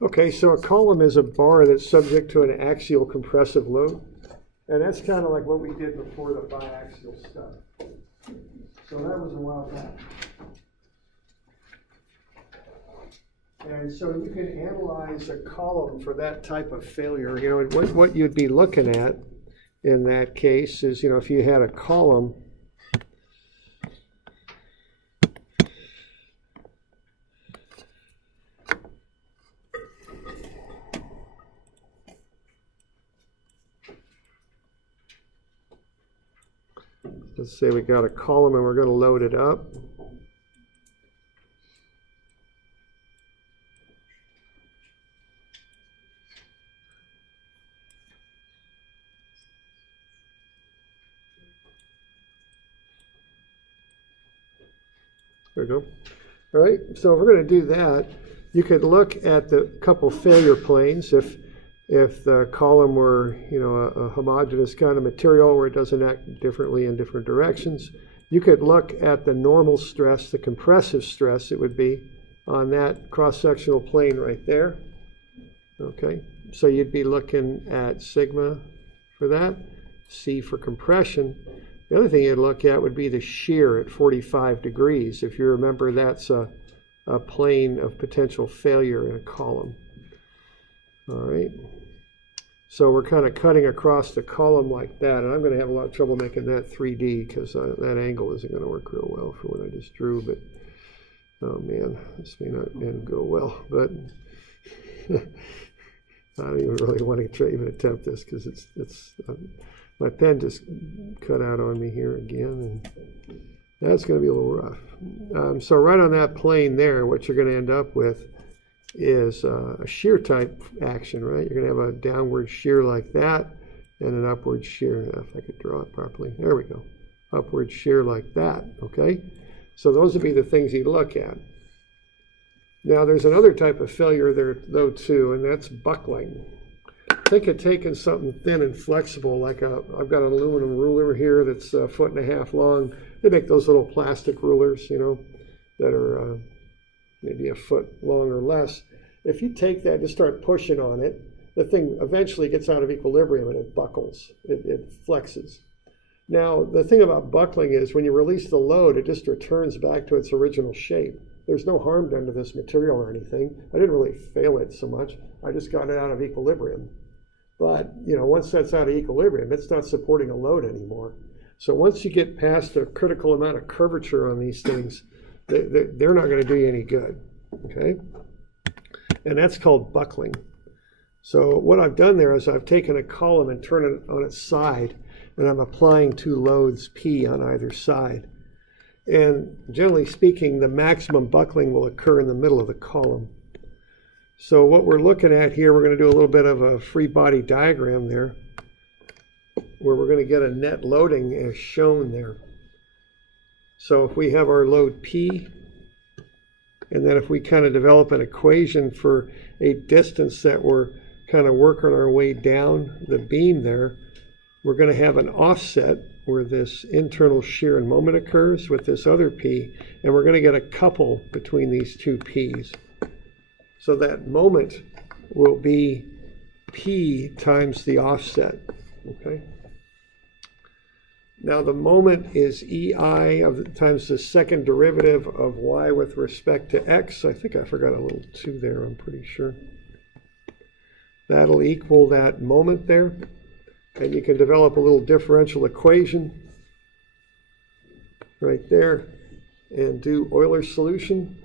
Okay, so a column is a bar that's subject to an axial compressive load. And that's kind of like what we did before the biaxial stuff. So that was a while back. And so you can analyze a column for that type of failure. You know, and what you'd be looking at in that case is, you know, if you had a column let's say we got a column and we're going to load it up. There we go. All right, so if we're going to do that, you could look at the couple failure planes. If the column were, you know, a homogeneous kind of material where it doesn't act differently in different directions, you could look at the normal stress, the compressive stress it would be on that cross-sectional plane right there. Okay, so you'd be looking at sigma for that, C for compression. The other thing you'd look at would be the shear at 45 degrees. If you remember, that's a plane of potential failure in a column. All right. So we're kind of cutting across the column like that, and I'm going to have a lot of trouble making that 3D because that angle isn't going to work real well for what I just drew. But oh man, this may not go well. But I don't even really want to try even attempt this because it's my pen just cut out on me here again, and that's going to be a little rough. So right on that plane there, what you're going to end up with is a shear type action, right? You're going to have a downward shear like that and an upward shear. If I could draw it properly. There we go. Upward shear like that, okay? So those would be the things you look at. Now there's another type of failure there though too, and that's buckling. Think of taking something thin and flexible, like I've got an aluminum ruler here that's 1.5 feet long. They make those little plastic rulers, you know, that are maybe 1 foot long or less. If you take that and just start pushing on it, the thing eventually gets out of equilibrium and it buckles, it flexes. Now, the thing about buckling is when you release the load, it just returns back to its original shape. There's no harm done to this material or anything. I didn't really fail it so much. I just got it out of equilibrium. But, you know, once that's out of equilibrium, it's not supporting a load anymore. So once you get past a critical amount of curvature on these things, they're not going to do you any good, okay? And that's called buckling. So what I've done there is I've taken a column and turned it on its side, and I'm applying 2 loads P on either side. And generally speaking, the maximum buckling will occur in the middle of the column. So what we're looking at here, we're going to do a little bit of a free body diagram there, where we're going to get a net loading as shown there. So if we have our load P, and then if we kind of develop an equation for a distance that we're kind of working our way down the beam there, we're going to have an offset where this internal shear and moment occurs with this other P, and we're going to get a couple between these 2 P's. So that moment will be P times the offset, okay? Now the moment is EI times the second derivative of y with respect to x. I think I forgot a little 2 there, I'm pretty sure. That'll equal that moment there. And you can develop a little differential equation right there and do Euler's solution,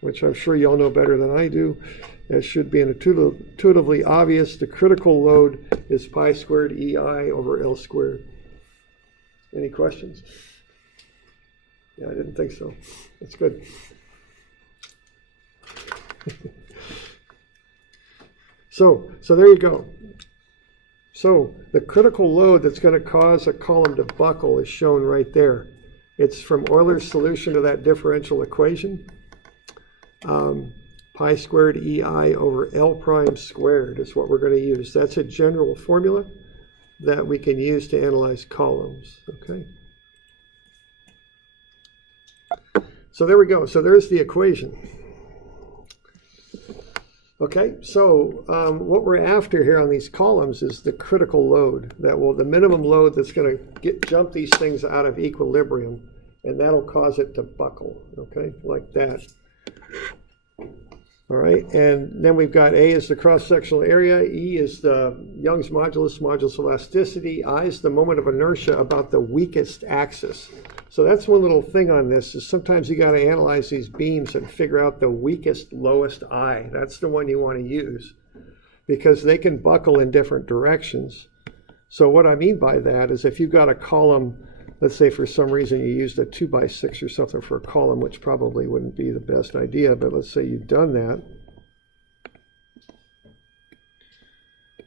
which I'm sure you all know better than I do. It should be intuitively obvious. The critical load is pi squared EI over L squared. Any questions? Yeah, I didn't think so. That's good. So there you go. So the critical load that's going to cause a column to buckle is shown right there. It's from Euler's solution to that differential equation. Pi squared EI over L prime squared is what we're going to use. That's a general formula that we can use to analyze columns, okay? So there we go. So there's the equation. Okay, so what we're after here on these columns is the critical load, the minimum load that's going to jump these things out of equilibrium, and that'll cause it to buckle, okay, like that. All right, and then we've got A is the cross-sectional area, E is the Young's modulus, modulus elasticity, I is the moment of inertia about the weakest axis. So that's one little thing on this, is sometimes you got to analyze these beams and figure out the weakest, lowest I. That's the one you want to use, because they can buckle in different directions. So what I mean by that is if you've got a column, let's say for some reason you used a 2x6 or something for a column, which probably wouldn't be the best idea, but let's say you've done that.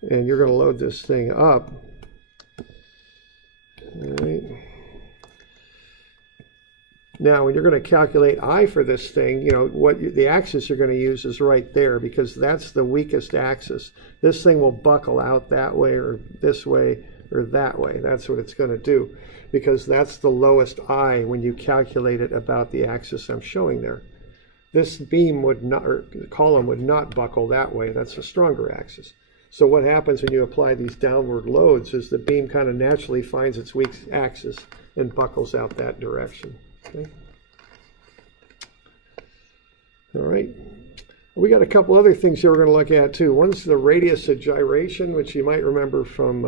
And you're going to load this thing up. All right. Now, when you're going to calculate I for this thing, you know, the axis you're going to use is right there, because that's the weakest axis. This thing will buckle out that way or this way or that way. That's what it's going to do, because that's the lowest I when you calculate it about the axis I'm showing there. This beam would not, or column would not buckle that way. That's a stronger axis. So what happens when you apply these downward loads is the beam kind of naturally finds its weak axis and buckles out that direction. Okay. All right. We got a couple other things here we're going to look at too. One's the radius of gyration, which you might remember from,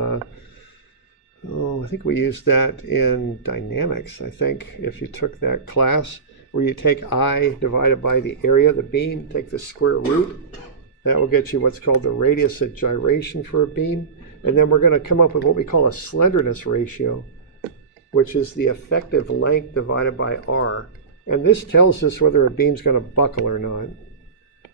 I think we used that in dynamics, I think, if you took that class, where you take I divided by the area of the beam, take the square root. That will get you what's called the radius of gyration for a beam. And then we're going to come up with what we call a slenderness ratio, which is the effective length divided by R. And this tells us whether a beam's going to buckle or not.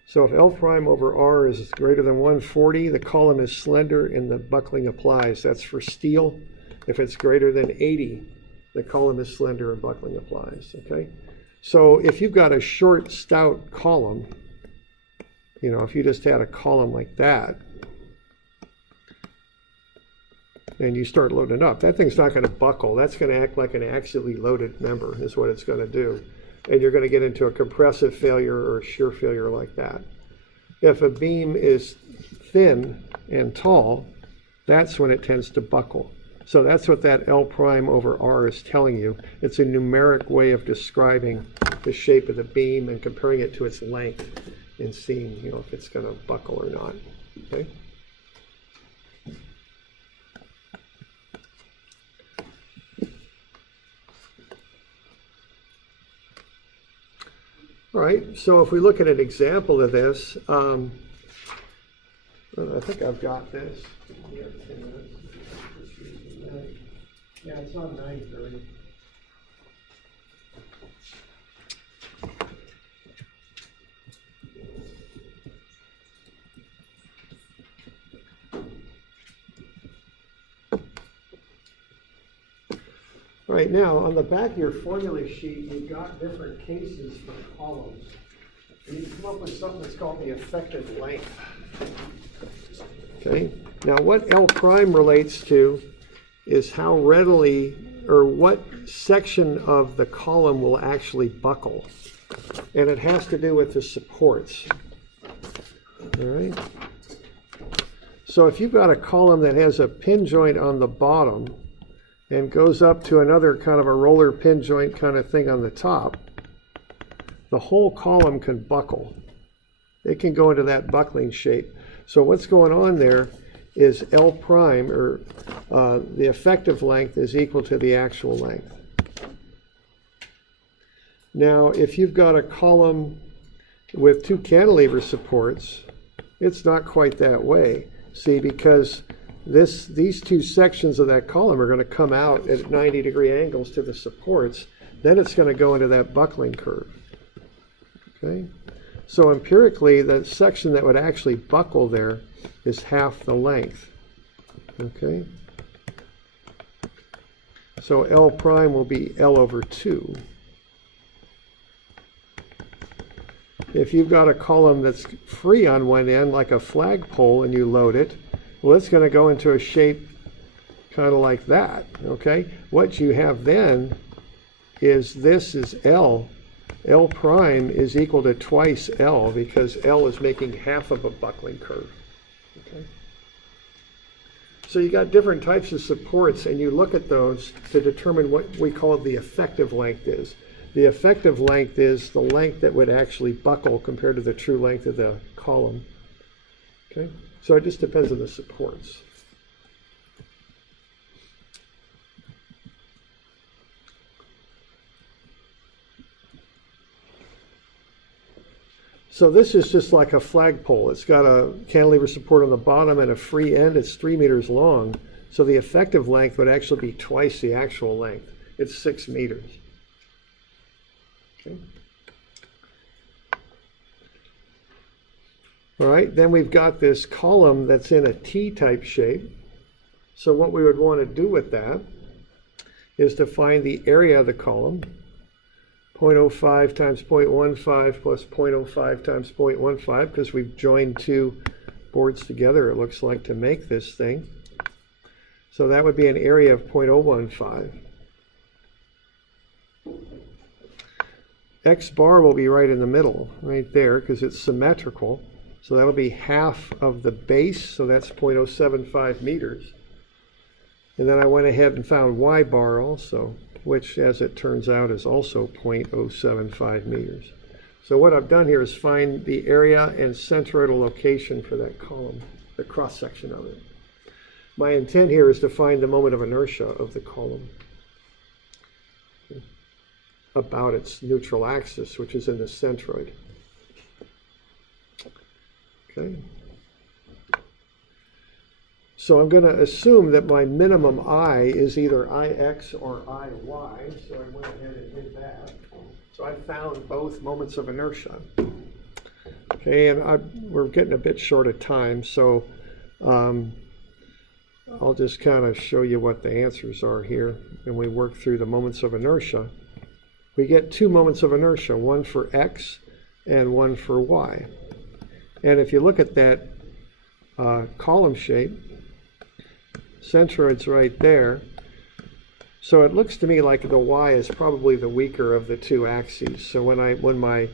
So if L prime over R is greater than 140, the column is slender and the buckling applies. That's for steel. If it's greater than 80, the column is slender and buckling applies, okay? So if you've got a short, stout column, you know, if you just had a column like that, and you start loading up, that thing's not going to buckle. That's going to act like an axially loaded member is what it's going to do. And you're going to get into a compressive failure or a shear failure like that. If a beam is thin and tall, that's when it tends to buckle. So that's what that L prime over R is telling you. It's a numeric way of describing the shape of the beam and comparing it to its length and seeing, you know, if it's going to buckle or not. Okay. All right, so if we look at an example of this, I think I've got this. Yeah, it's on 930. All right, now on the back of your formula sheet, you've got different cases for columns. And you can come up with something that's called the effective length. Okay, now what L prime relates to is how readily, or what section of the column will actually buckle. And it has to do with the supports. All right. So if you've got a column that has a pin joint on the bottom and goes up to another kind of a roller pin joint kind of thing on the top, the whole column can buckle. It can go into that buckling shape. So what's going on there is L prime, or the effective length, is equal to the actual length. Now, if you've got a column with two cantilever supports, it's not quite that way. See, because these two sections of that column are going to come out at 90-degree angles to the supports. Then it's going to go into that buckling curve. Okay? So empirically, the section that would actually buckle there is half the length. Okay? So L prime will be L over 2. If you've got a column that's free on one end, like a flagpole, and you load it, well, it's going to go into a shape kind of like that, okay? What you have then is this is L, L prime is equal to twice L because L is making half of a buckling curve. Okay? So you got different types of supports, and you look at those to determine what we call the effective length is. The effective length is the length that would actually buckle compared to the true length of the column. Okay? So it just depends on the supports. So this is just like a flagpole. It's got a cantilever support on the bottom and a free end. It's 3 meters long. So the effective length would actually be twice the actual length. It's 6 meters. Okay. All right, then we've got this column that's in a T-type shape. So what we would want to do with that is to find the area of the column. 0.05 times 0.15 plus 0.05 times 0.15, because we've joined two boards together, it looks like, to make this thing. So that would be an area of 0.015. X bar will be right in the middle, right there, because it's symmetrical. So that'll be half of the base, so that's 0.075 meters. And then I went ahead and found Y bar also, which, as it turns out, is also 0.075 meters. So what I've done here is find the area and centroidal location for that column, the cross-section of it. My intent here is to find the moment of inertia of the column about its neutral axis, which is in the centroid. Okay. So I'm going to assume that my minimum I is either Ix or Iy, so I went ahead and did that. So I found both moments of inertia. Okay, and we're getting a bit short of time, so I'll just kind of show you what the answers are here, and we work through the moments of inertia. We get 2 moments of inertia, one for X and one for Y. And if you look at that column shape, centroid's right there. So it looks to me like the Y is probably the weaker of the 2 axes. So when my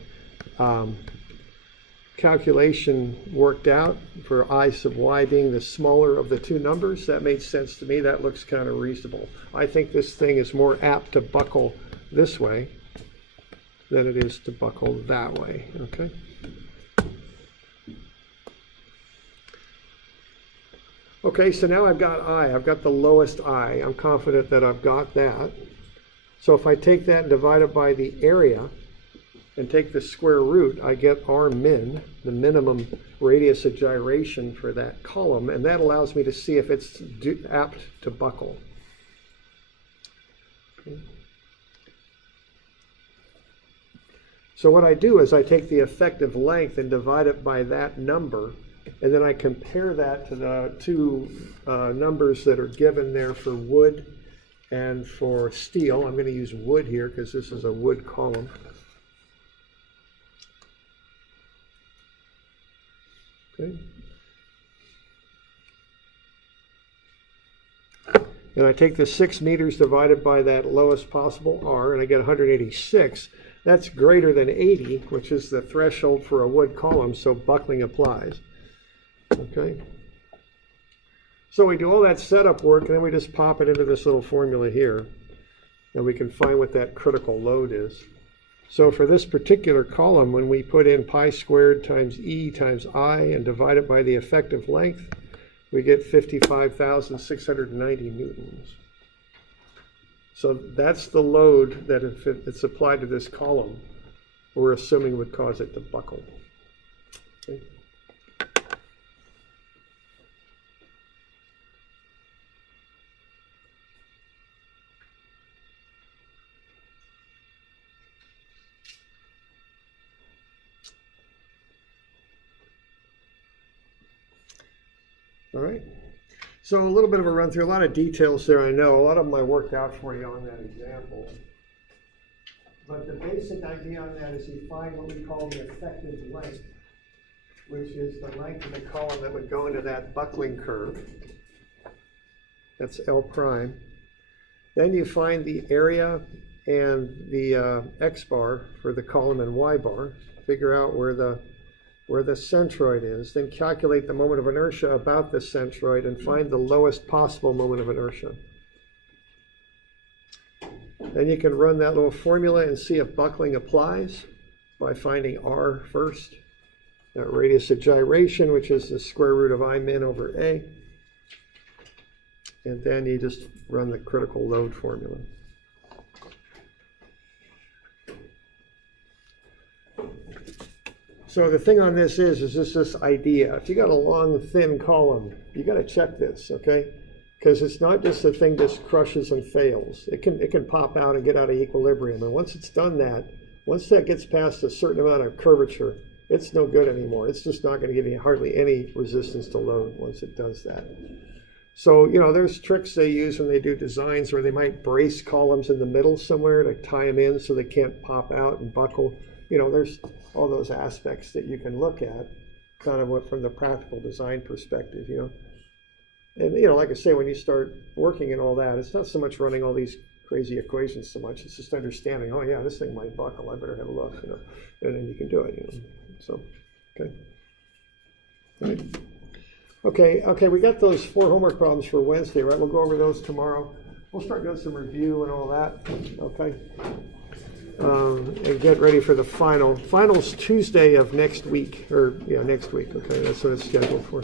calculation worked out for I sub Y being the smaller of the 2 numbers, that made sense to me. That looks kind of reasonable. I think this thing is more apt to buckle this way than it is to buckle that way. Okay. Okay, so now I've got I. I've got the lowest I. I'm confident that I've got that. So if I take that and divide it by the area and take the square root, I get R min, the minimum radius of gyration for that column, and that allows me to see if it's apt to buckle. Okay. So what I do is I take the effective length and divide it by that number, and then I compare that to the 2 numbers that are given there for wood and for steel. I'm going to use wood here because this is a wood column. Okay. And I take the 6 meters divided by that lowest possible R, and I get 186. That's greater than 80, which is the threshold for a wood column, so buckling applies. Okay. So we do all that setup work, and then we just pop it into this little formula here, and we can find what that critical load is. So for this particular column, when we put in pi squared times E times I and divide it by the effective length, we get 55,690 newtons. So that's the load that if it's applied to this column, we're assuming would cause it to buckle. Okay. All right, so a little bit of a run through, a lot of details there I know. A lot of them I worked out for you on that example. But the basic idea on that is you find what we call the effective length, which is the length of the column that would go into that buckling curve. That's L prime. Then you find the area and the X bar for the column and Y bar, figure out where the centroid is, then calculate the moment of inertia about the centroid and find the lowest possible moment of inertia. Then you can run that little formula and see if buckling applies by finding R first, that radius of gyration, which is the square root of I min over A. And then you just run the critical load formula. So the thing on this is this idea. If you got a long, thin column, you got to check this, okay? Because it's not just the thing just crushes and fails. It can pop out and get out of equilibrium. And once it's done that, once that gets past a certain amount of curvature, it's no good anymore. It's just not going to give you hardly any resistance to load once it does that. So, you know, there's tricks they use when they do designs where they might brace columns in the middle somewhere to tie them in so they can't pop out and buckle. You know, there's all those aspects that you can look at kind of from the practical design perspective, you know. And, you know, like I say, when you start working and all that, it's not so much running all these crazy equations so much. It's just understanding, oh, yeah, this thing might buckle. I better have a look, you know. And then you can do it, you know. So, okay. All right. Okay, we got those 4 homework problems for Wednesday, right? We'll go over those tomorrow. We'll start doing some review and all that, okay? And get ready for the final. Final's Tuesday of next week, or, yeah, next week, okay? That's what it's scheduled for.